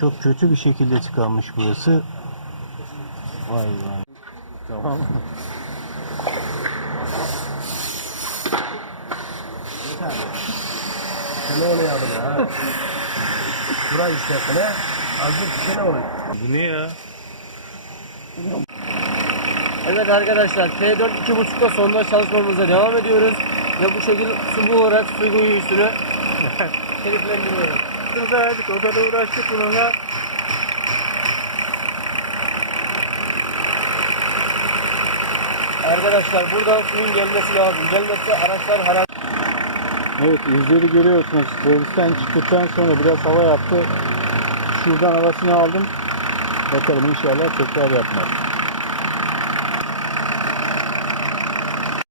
Çok kötü bir şekilde tıkanmış burası. Vay vay. Tamam. Ne oluyor abi ya? Burayı işletmene azıcık bir şey ne oluyor? Bu ne ya? Evet arkadaşlar T4 2.5'da sondaj çalışmamıza devam ediyoruz. Ve bu şekilde su olarak su kuyusunu şeriflendiriyoruz. Verdik, o kadar uğraştık bununla. Arkadaşlar buradan suyun gelmesi lazım. Gelmezse araçlar hararet Evet izleri görüyorsunuz. Servisten çıktıktan sonra biraz hava yaptı. Şuradan havasını aldım. Bakalım inşallah tekrar yapmaz.